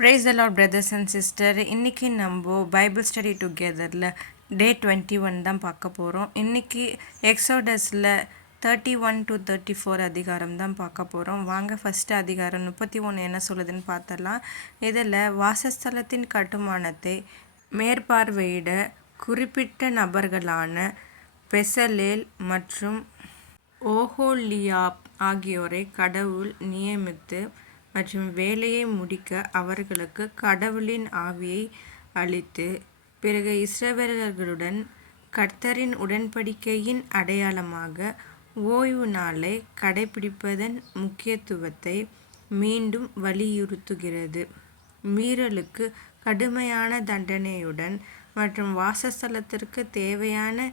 Praise the Lord, brothers and sisters. இன்னைக்கு நம்ம Bible study டுகெதரில் டே 21 தான் பார்க்க போகிறோம். இன்னைக்கு எக்ஸோடஸில் 31 to 34 அதிகாரம் தான் பார்க்க போகிறோம். வாங்க ஃபஸ்ட்டு அதிகாரம் 31 என்ன சொல்லுதுன்னு பார்த்தலாம். இதில் வாசஸ்தலத்தின் கட்டுமானத்தை மேற்பார்வையிட குறிப்பிட்ட நபர்களான பெசலேல் மற்றும் ஓஹோலியாப் ஆகியோரை கடவுள் நியமித்து மற்றும் வேலையை முடிக்க அவர்களுக்கு கடவுளின் ஆவியை அளித்து பிறகு இஸ்ரவேலர்களுடன் கர்த்தரின் உடன்படிக்கையின் அடையாளமாக ஓய்வு நாளை கடைபிடிப்பதன் முக்கியத்துவத்தை மீண்டும் வலியுறுத்துகிறது. மீறலுக்கு கடுமையான தண்டனையுடன் மற்றும் வாசஸ்தலத்திற்கு தேவையான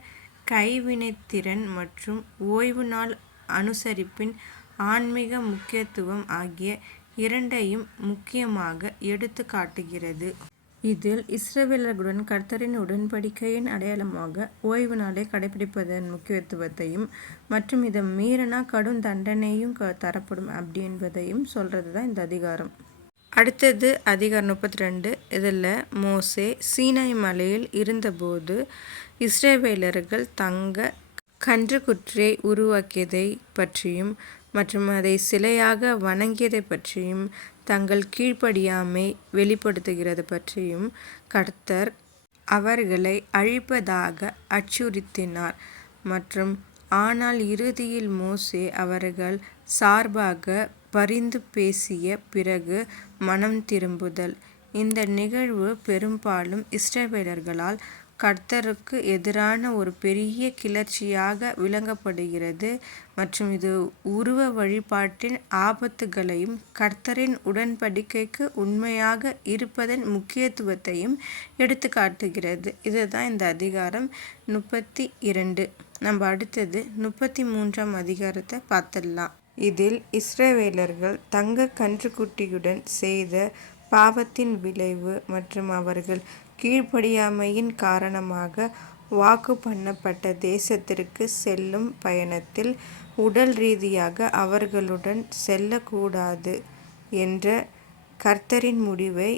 கைவினைத்திறன் மற்றும் ஓய்வு நாள் அனுசரிப்பின் ஆன்மீக முக்கியத்துவம் ஆகிய இரண்டையும் முக்கியமாக எடுத்து காட்டுகிறது. இதில் இஸ்ரவேலர்களுடன் கர்த்தரின் உடன்படிக்கையின் அடையாளமாக ஓய்வு நாளை கடைபிடிப்பதன் முக்கியத்துவத்தையும் மற்றும் இதை மீறினா கடும் தண்டனையும் தரப்படும் அப்படி என்பதையும் சொல்கிறது தான் இந்த அதிகாரம். அடுத்தது அதிகாரம் 32. இதில் மோசே சீனாய் மலையில் இருந்தபோது இஸ்ரவேலர்கள் தங்க கன்றுக்குட்டியை உருவாக்கியதை பற்றியும் மற்றும் அதை சிலையாக வணங்கியதை பற்றியும் தங்கள் கீழ்ப்படியாமை வெளிப்படுத்துகிறது பற்றியும் கர்த்தர் அவர்களை அழிப்பதாக அச்சுறுத்தினார். மற்றும் ஆனால் இறுதியில் மோசே அவர்கள் சார்பாக பரிந்து பேசிய பிறகு மனம் திரும்புதல். இந்த நிகழ்வு பெரும்பாலும் இஸ்ரவேலர்களால் கர்த்தருக்கு எதிரான ஒரு பெரிய கிளர்ச்சியாக விளங்கப்படுகிறது மற்றும் இது உருவ வழிபாட்டின் ஆபத்துகளையும் கர்த்தரின் உடன்படிக்கைக்கு உண்மையாக இருப்பதன் முக்கியத்துவத்தையும் எடுத்து காட்டுகிறது. இதுதான் இந்த அதிகாரம் 32. நம்ம அடுத்தது 33ஆம் அதிகாரத்தை பார்த்துடலாம். இதில் இஸ்ரவேலர்கள் தங்க கன்றுக்குட்டியுடன் செய்த பாவத்தின் விளைவு மற்றும் அவர்கள் கீழ்ப்படியாமையின் காரணமாக வாக்கு பண்ணப்பட்ட தேசத்திற்கு செல்லும் பயணத்தில் உடல் ரீதியாக அவர்களுடன் செல்லக்கூடாது என்ற கர்த்தரின் முடிவை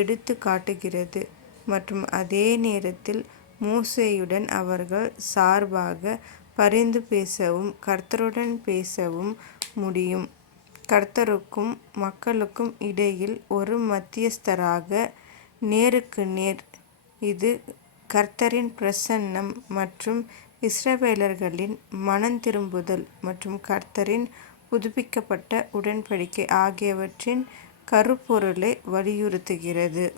எடுத்து காட்டுகிறது. மற்றும் அதே நேரத்தில் மோசேயுடன் அவர்கள் சார்பாக பரிந்து பேசவும் கர்த்தருடன் பேசவும் முடியும். கர்த்தருக்கும் மக்களுக்கும் இடையில் ஒரு மத்தியஸ்தராக நேருக்கு நேர். இது கர்த்தரின் பிரசன்னம் மற்றும் இஸ்ரவேலர்களின் மனந்திரும்புதல் மற்றும் கர்த்தரின் புதுப்பிக்கப்பட்ட உடன்படிக்கை ஆகியவற்றின் கருப்பொருளை வலியுறுத்துகிறது.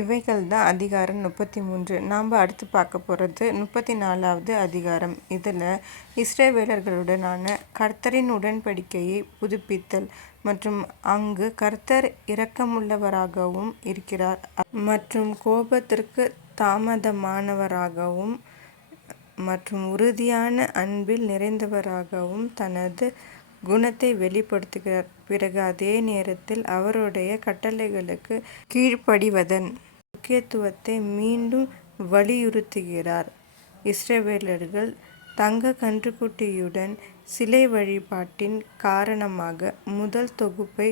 இவைகள் தான் அதிகாரம் 33. நாம் அடுத்து பார்க்க போகிறது 34வது அதிகாரம். இதில் இஸ்ரவேலர்களுடனான கர்த்தரின் உடன்படிக்கையை புதுப்பித்தல் மற்றும் அங்கு கர்த்தர் இரக்கமுள்ளவராகவும் இருக்கிறார் மற்றும் கோபத்திற்கு தாமதமானவராகவும் மற்றும் உறுதியான அன்பில் நிறைந்தவராகவும் தனது குணத்தை வெளிப்படுத்துகிறார். பிறகு அதே நேரத்தில் அவருடைய கட்டளைகளுக்கு கீழ்ப்படிவதன் முக்கியத்துவத்தை மீண்டும் வலியுறுத்துகிறார். இஸ்ரவேலர்கள் தங்க கன்றுக்குட்டியுடன் சிலை வழிபாட்டின் காரணமாக முதல் தொகுப்பை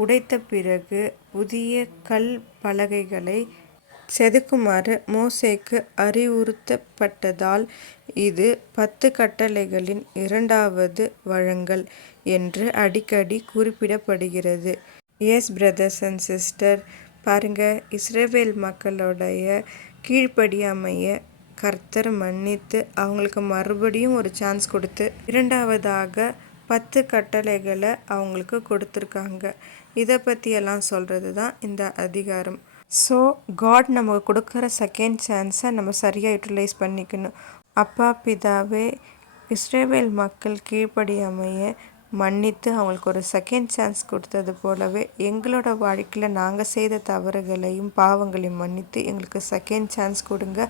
உடைத்த பிறகு புதிய கல் பலகைகளை செதுக்குமாறு மோசேக்கு அறிவுறுத்தப்பட்டதால் இது 10 கட்டளைகளின் 2வது வழங்கல் என்று அடிக்கடி குறிப்பிடப்படுகிறது. எஸ் பிரதர்ஸ் அண்ட் சிஸ்டர், பாருங்க, இஸ்ரவேல் மக்களுடைய கீழ்ப்படியாமையை கர்த்தர் மன்னித்து அவங்களுக்கு மறுபடியும் ஒரு சான்ஸ் கொடுத்து 2வதாக 10 கட்டளைகளை அவங்களுக்கு கொடுத்துருக்காங்க. இதை பற்றியெல்லாம் சொல்கிறது தான் இந்த அதிகாரம். ஸோ காட் நமக்கு கொடுக்குற செகண்ட் சான்ஸை நம்ம சரியாக யூட்டிலைஸ் பண்ணிக்கணும். அப்பா பிதாவே, இஸ்ரவேல் மக்கள் கீழ்ப்படியாமையை மன்னித்து அவங்களுக்கு ஒரு செகண்ட் சான்ஸ் கொடுத்தது போலவே எங்களோட வாழ்க்கையில் நாங்கள் செய்த தவறுகளையும் பாவங்களையும் மன்னித்து எங்களுக்கு செகண்ட் சான்ஸ் கொடுங்க.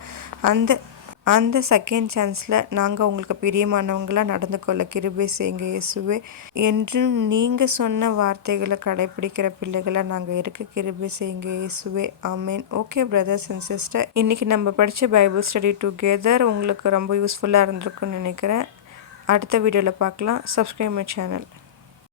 அந்த செகண்ட் சான்ஸில் நாங்கள் உங்களுக்கு பிரியமானவங்களாக நடந்து கொள்ள கிருபை செய்யுங்க இயேசுவே. என்றும் நீங்கள் சொன்ன வார்த்தைகளை கடைப்பிடிக்கிற பிள்ளைகளாக நாங்கள் இருக்க கிருபை செய்யுங்க இயேசுவே. ஆமேன். ஓகே பிரதர்ஸ் அண்ட் சிஸ்டர், இன்றைக்கி நம்ம படித்த பைபிள் ஸ்டடி டுகெதர் உங்களுக்கு ரொம்ப யூஸ்ஃபுல்லாக இருந்திருக்குன்னு நினைக்கிறேன். அடுத்த வீடியோவில் பார்க்கலாம். Subscribe my channel.